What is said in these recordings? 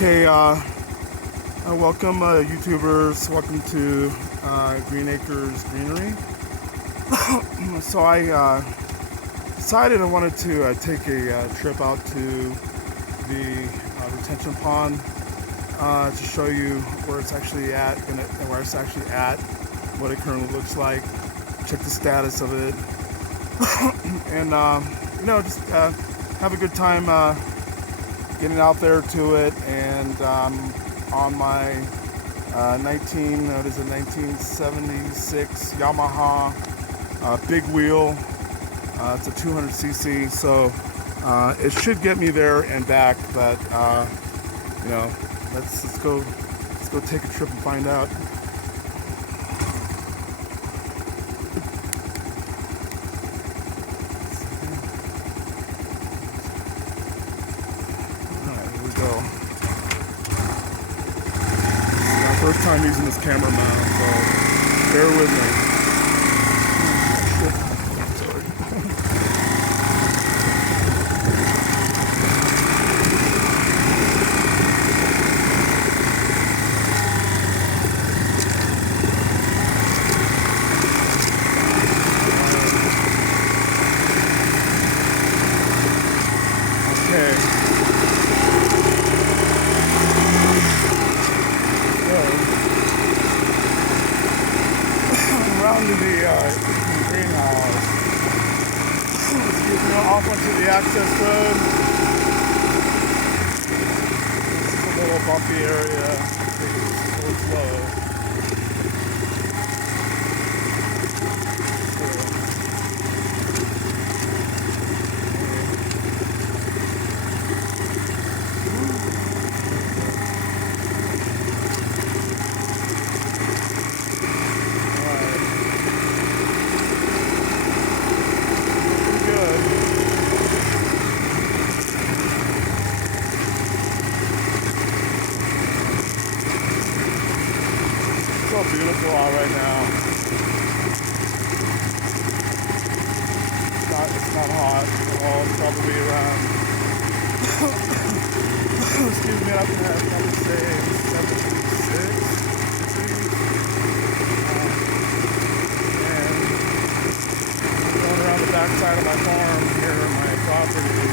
Okay, welcome YouTubers, welcome to Green Acres Greenery. So I decided I wanted to take a trip out to the retention pond to show you where it's actually at, what it currently looks like, check the status of it, and just have a good time getting out there to it. And on my 1976 Yamaha Big Wheel. It's a 200cc, so it should get me there and back. But let's go take a trip and find out. First time using this camera mount, so bear with me. Sorry. Okay. Around to the greenhouse. Excuse me, off onto the access road. This is a little bumpy area. Take it slow. So beautiful out right now. It's not hot at all. It's probably around excuse me, I can probably say 76 degrees. And going around the back side of my farm here, my property.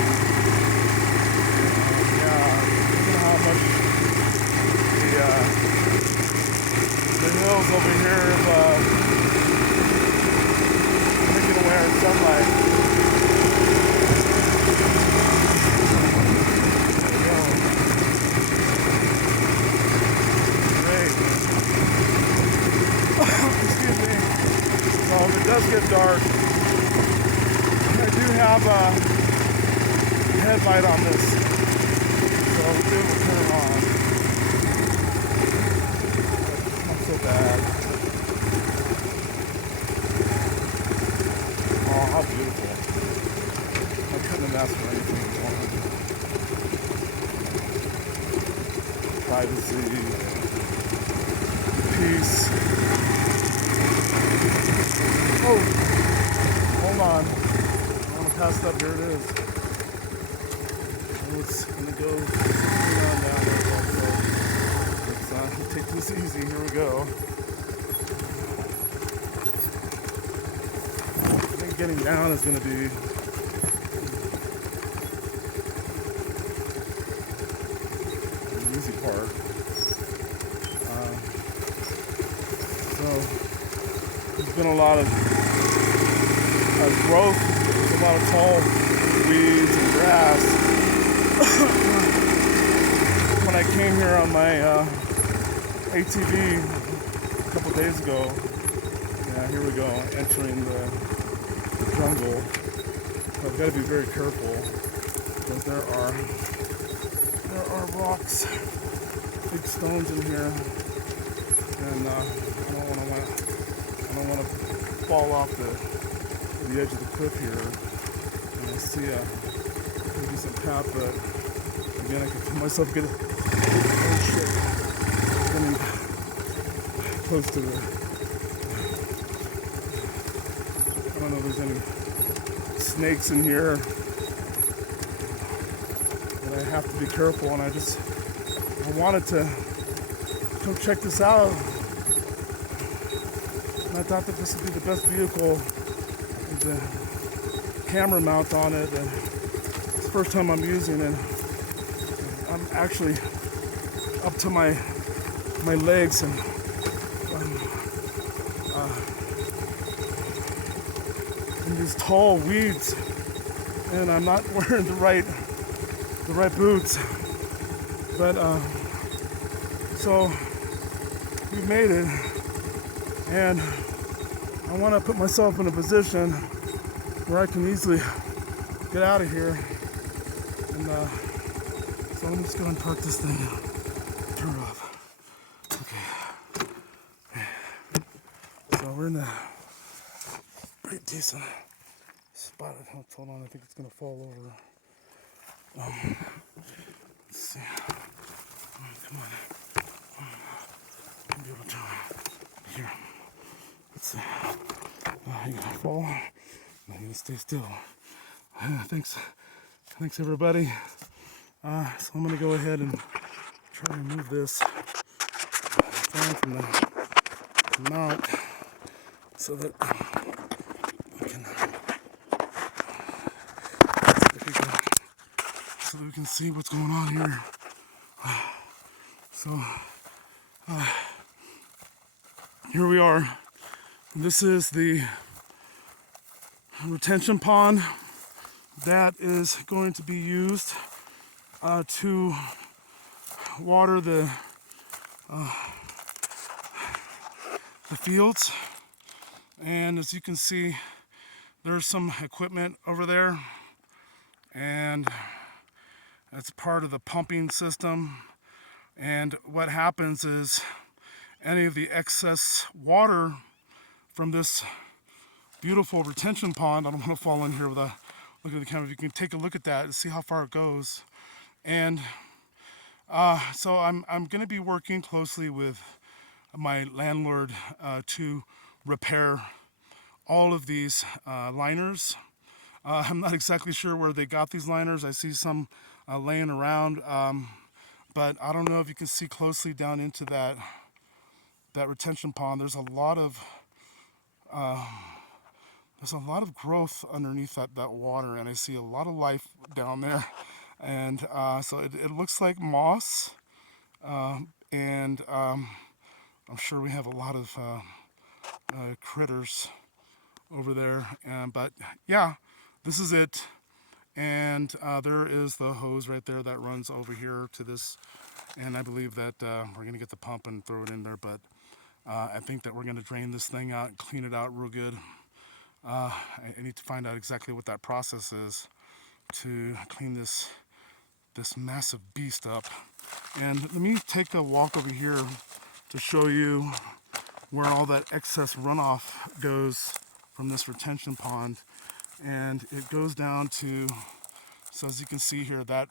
Look at how much the hills over here have taken away our sunlight. There we go. Great. Excuse me. So if it does get dark, I do have a headlight on this, so we'll be able to turn it on. So bad. Oh, how beautiful. I couldn't have asked for anything more. Privacy, peace. Oh, hold on. I'm going to pass up. Here it is. It's going to go on down there. Let's take this easy. Here we go. I think getting down is going to be the easy part. So there's been a lot of growth. There's a lot of tall weeds and grass. When I came here on my ATV a couple days ago. Yeah, here we go, entering the jungle. So I've got to be very careful because there are rocks, big stones in here, and I don't want to fall off the edge of the cliff here. And I see a decent path, but again, I can feel myself getting close to the. I don't know if there's any snakes in here, but I have to be careful, and I just I wanted to come check this out, and I thought that this would be the best vehicle with the camera mount on it. And it's the first time I'm using it. I'm actually up to my legs and in these tall weeds, and I'm not wearing the right boots. But so we made it, and I want to put myself in a position where I can easily get out of here. And so let me just go and park this thing. Turn it off. Okay. So we're in a pretty decent spot. Hold on, I think it's gonna fall over. Let's see. Come on. I'll be able to turn here. Let's see. You're gonna fall. You're gonna stay still. Thanks everybody. So I'm gonna go ahead and try to remove this down from the mount so that we can see what's going on here. So here we are. This is the retention pond that is going to be used to water the fields. And as you can see, there's some equipment over there, and it's part of the pumping system. And what happens is any of the excess water from this beautiful retention pond, I don't want to fall in here with a look at the camera, you can take a look at that and see how far it goes. And so I'm going to be working closely with my landlord to repair all of these liners. I'm not exactly sure where they got these liners. I see some laying around, but I don't know if you can see closely down into that retention pond. There's a lot of growth underneath that water, and I see a lot of life down there. And so it looks like moss, and I'm sure we have a lot of critters over there. But yeah, this is it. And there is the hose right there that runs over here to this. And I believe that we're going to get the pump and throw it in there. But I think that we're going to drain this thing out and clean it out real good. I need to find out exactly what that process is to clean this massive beast up. And let me take a walk over here to show you where all that excess runoff goes from this retention pond. And it goes down to, so as you can see here, that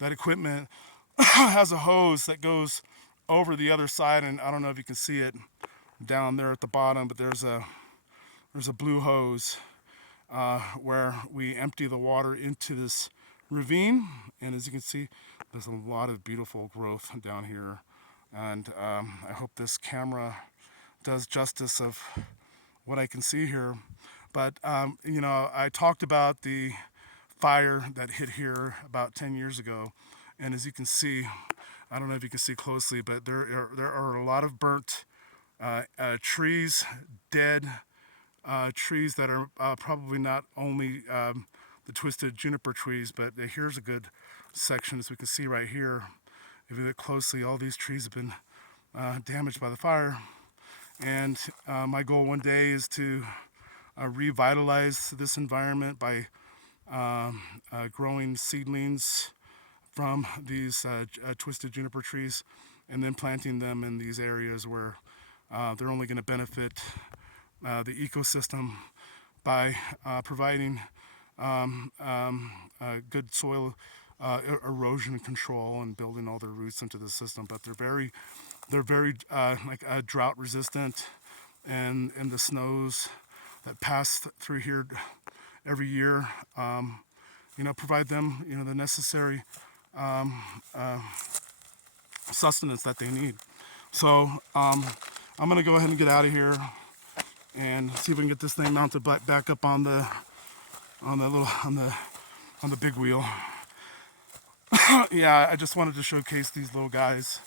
equipment has a hose that goes over the other side, and I don't know if you can see it down there at the bottom, but there's a blue hose where we empty the water into this ravine. And as you can see, there's a lot of beautiful growth down here. And I hope this camera does justice of what I can see here. But you know, I talked about the fire that hit here about 10 years ago, and as you can see, I don't know if you can see closely, but there are a lot of burnt trees, dead trees that are probably not only the twisted juniper trees, but here's a good section, as we can see right here. If you look closely, all these trees have been damaged by the fire. And my goal one day is to revitalize this environment by growing seedlings from these twisted juniper trees, and then planting them in these areas where they're only going to benefit the ecosystem by providing good soil erosion control and building all their roots into the system. But they're very drought resistant, and the snows that pass through here every year, you know, provide them, you know, the necessary sustenance that they need. So I'm gonna go ahead and get out of here and see if we can get this thing mounted back up on the big wheel. Yeah, I just wanted to showcase these little guys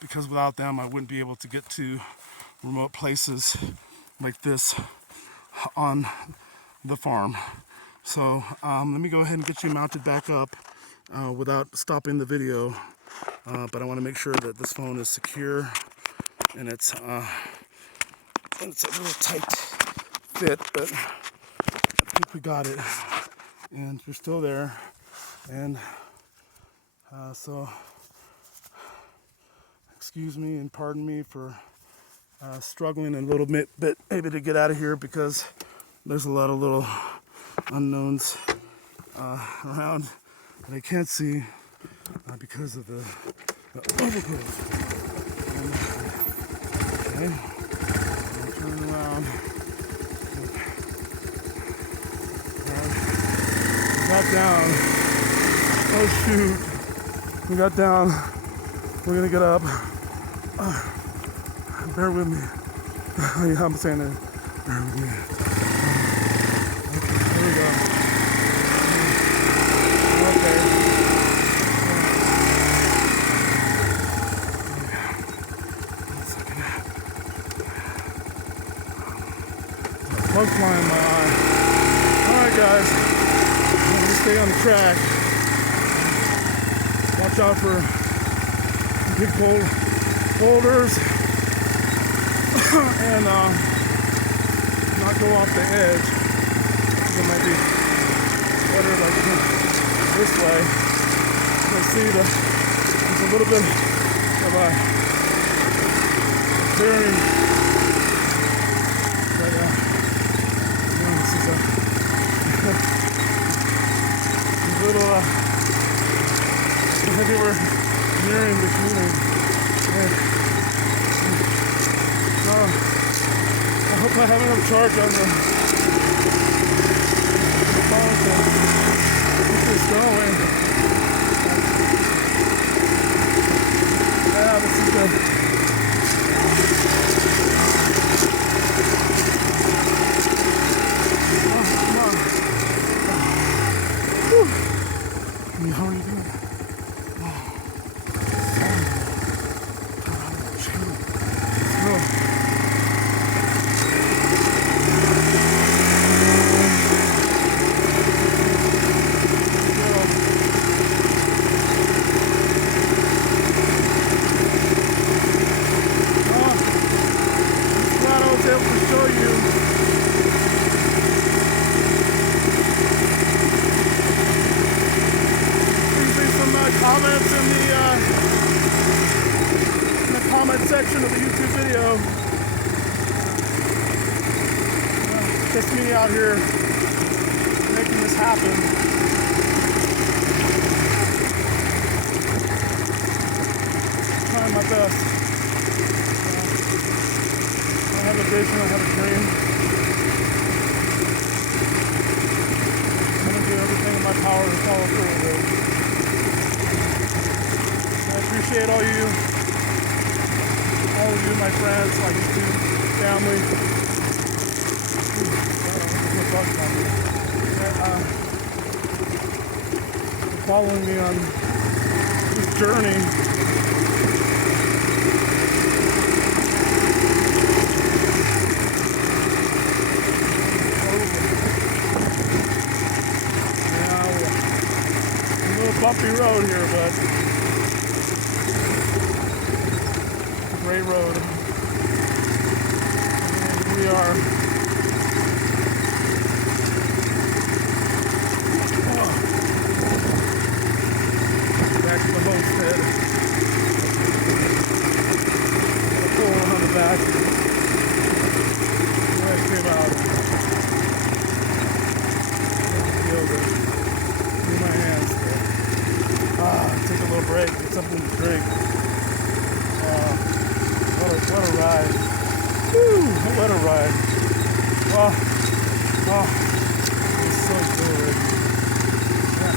because without them I wouldn't be able to get to remote places like this on the farm. So let me go ahead and get you mounted back up without stopping the video, but I want to make sure that this phone is secure and it's a little tight fit, but I think we got it, and you're still there. And so excuse me and pardon me for struggling a little bit maybe to get out of here, because there's a lot of little unknowns around that I can't see because of the overgrowth. Okay, I'll turn around. We got down. Oh shoot. We got down. We're gonna get up. Bear with me. Yeah, I'm saying it. Bear with me. Okay, here we go. Okay. Bug fly in my eye. Alright guys, I'm gonna stay on the track. Watch out for big boulders and not go off the edge. It might be better like this way. Let's see, there's a little bit of a clearing. But this is a little I think we're nearing the cleaning. I hope I have enough charge on the phone to keep this going. Yeah, this is good. Oh, come on. Whew. How are you doing? Comments in the comment section of the YouTube video. Just me out here making this happen. Trying my best. I have a vision, I have a dream. I'm going to do everything in my power to follow through with it. I appreciate all of you, my friends, my YouTube family, following me on this journey. A little bumpy road here, but great road. And we are back to the homestead. Got a pole on the back. Where I came out. Feel good. In my hands. Take a little break. Get something to drink. What a ride. Woo, what a ride. Oh, it's so good. Yeah.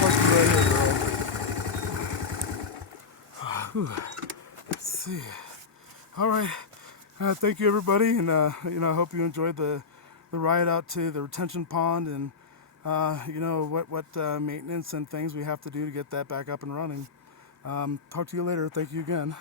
Park right here, girl. Let's see. All right. Thank you, everybody, and I hope you enjoyed the ride out to the retention pond, and what maintenance and things we have to do to get that back up and running. Talk to you later. Thank you again.